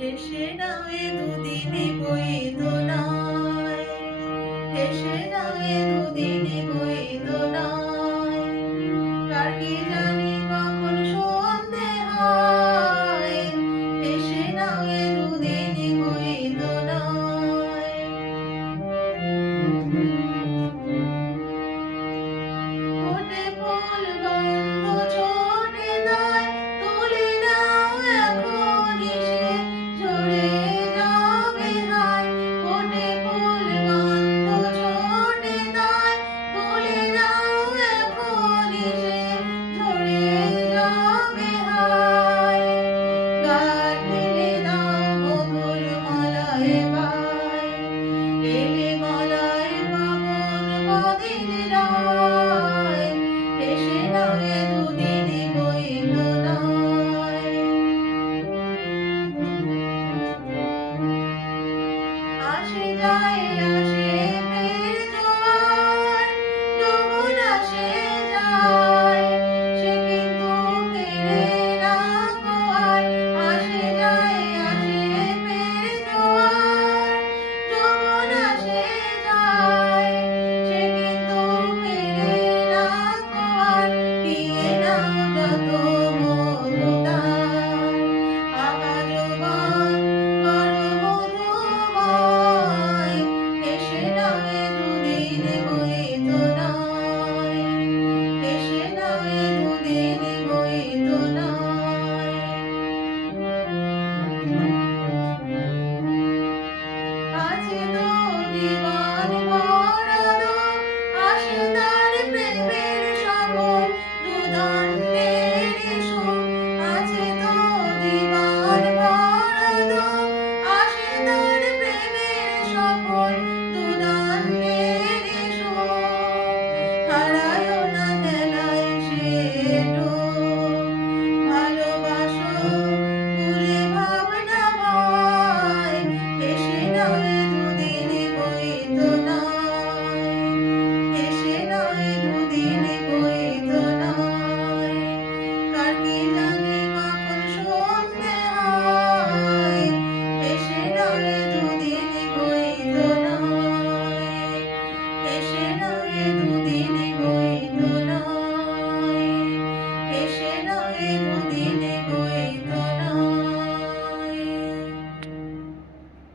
হেসে নাও এ দুদিনে বইদনায়, হেসে নাও এ দুদিনে বইদনায়। কার কি জানি কখন সন্ধে হয়, হেসে নাও এ দুদিনে বইদনায়। ফোটে ফুল গন্ধ ছোটে দায়, তুলে নাও এখনই সে ঝরে যাবে হায়। ফোটে ফুল গন্ধ ছোটে দায়, তুলে নাও এখনই সে ঝরে যাবে হায়। গান মেলে দাও মধুর মালায় বাই, এলে মালায় পাবন কদিন রায়। হেসে নাও এ দুদিনে বইদনায়। আসে যায় আসে